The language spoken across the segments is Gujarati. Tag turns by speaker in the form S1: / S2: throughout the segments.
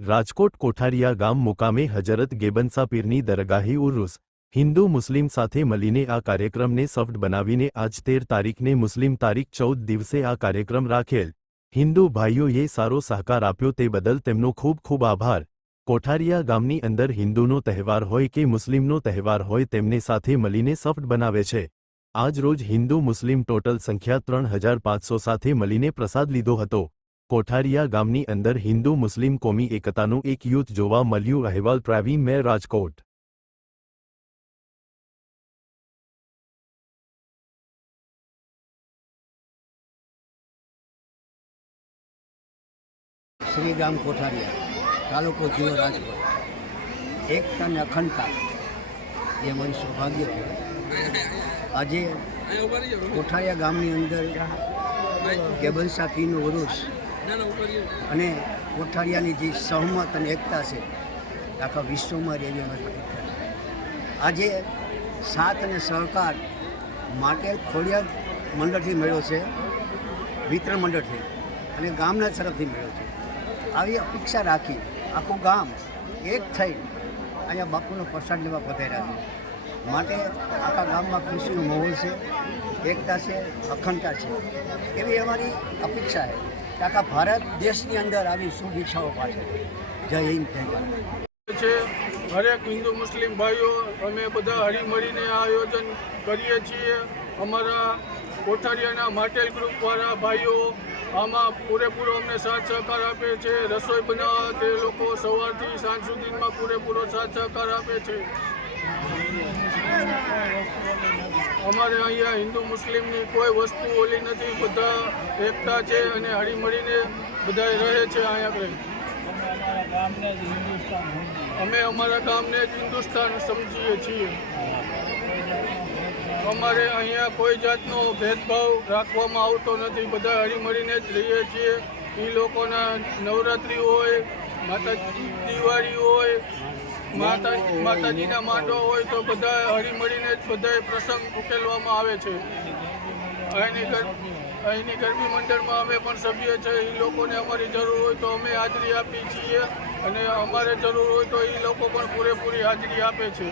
S1: રાજકોટ કોઠારિયા ગામ મુકામે હજરત ગેબનસાપીરની દરગાહી ઉરુસ હિન્દુ મુસ્લિમ સાથે મળીને આ કાર્યક્રમને સફળ બનાવીને આજ તેર તારીખને મુસ્લિમ તારીખ ચૌદ દિવસે આ કાર્યક્રમ રાખેલ. હિન્દુ ભાઈઓએ સારો સહકાર આપ્યો તે બદલ તેમનો ખૂબ ખૂબ આભાર. કોઠારિયા ગામની અંદર હિન્દુનો તહેવાર હોય કે મુસ્લિમનો તહેવાર હોય તેમને સાથે મળીને સફળ બનાવે છે. આજ રોજ હિન્દુ મુસ્લિમ ટોટલ સંખ્યા ત્રણ હજાર પાંચસો સાથે મળીને પ્રસાદ લીધો હતો. કોઠારિયા ગામની અંદર હિન્દુ મુસ્લિમ કોમી એકતાનું એક યુથ જોવા મળ્યું. અહેવાલ પ્રાવી મેર રાજકોટ.
S2: શ્રી ગામ કોઠારિયા, તાલુકો જિલ્લો રાજકોટ. એકતા અને અખંડતા એ અમારી સૌભાગ્ય કહેવાય આજે કોઠારિયા ગામની અંદર ગેબનસા પીનું ઉરુસ અને કોઠારિયાની જે સહમત અને એકતા છે, આખા વિશ્વમાં રહેવી અમારી આજે સાથ અને સહકાર માટે ખોડિયાર મંડળથી મળ્યો છે વિતરણ મંડળથી અને ગામના તરફથી મળ્યો છે. આવી અપેક્ષા રાખી આખું ગામ એક થઈ અહીંયા બાપુનો પ્રસાદ લેવા પધાર્યા છે. માટે આખા ગામમાં ખુશીનો માહોલ છે, એકતા છે, અખંડતા છે. એવી અમારી અપેક્ષા છે. આખા ભારત દેશની અંદર આવી શુભેચ્છાઓ પાછળ. જય હિન્દ, જય ભારત.
S3: છે, હરેક હિન્દુ, મુસ્લિમ ભાઈઓ, અમે બધા હળીમળીને આયોજન કરીએ છીએ. અમારા કોઠારિયાના માટેલ ગ્રુપવાળા ભાઈઓ, આમાં પૂરેપૂરો અમને સાથ સહકાર આપે છે. રસોઈ બનાવવા તે લોકો સવારથી સાંજ સુધીમાં પૂરેપૂરો સાથ સહકાર આપે છે. અમારે અહીંયા હિન્દુ મુસ્લિમની કોઈ વસ્તુ ઓલી નથી, બધા એકતા છે અને હળીમળીને બધા રહે છે અહીંયા આગળ. અમે અમારા ગામને જ હિન્દુસ્તાન સમજીએ છીએ. અમારે અહીંયા કોઈ જાતનો ભેદભાવ રાખવામાં આવતો નથી. બધા હળીમળીને જ રહીએ છીએ. એ લોકોના નવરાત્રિ હોય માતા દિવાળી હોય માતા, માતાજીના માટો હોય તો બધા હળીમળીને જ બધા પ્રસંગ ઉકેલવામાં આવે છે. અહીંની અહીંની ગરબી મંડળમાં અમે પણ સભ્ય છે. એ લોકોને અમારી જરૂર હોય તો અમે હાજરી આપીએ છીએ અને અમારે જરૂર હોય તો એ લોકો પણ પૂરેપૂરી હાજરી આપે છે.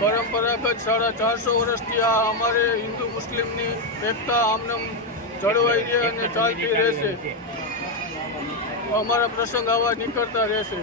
S3: પરંપરાગત સાડા ચારસો વર્ષથી આ અમારે હિન્દુ મુસ્લિમની એકતા આમનામ જળવાઈ રહે અને ચાલતી રહેશે. અમારા પ્રસંગ આવા નીકળતા રહેશે.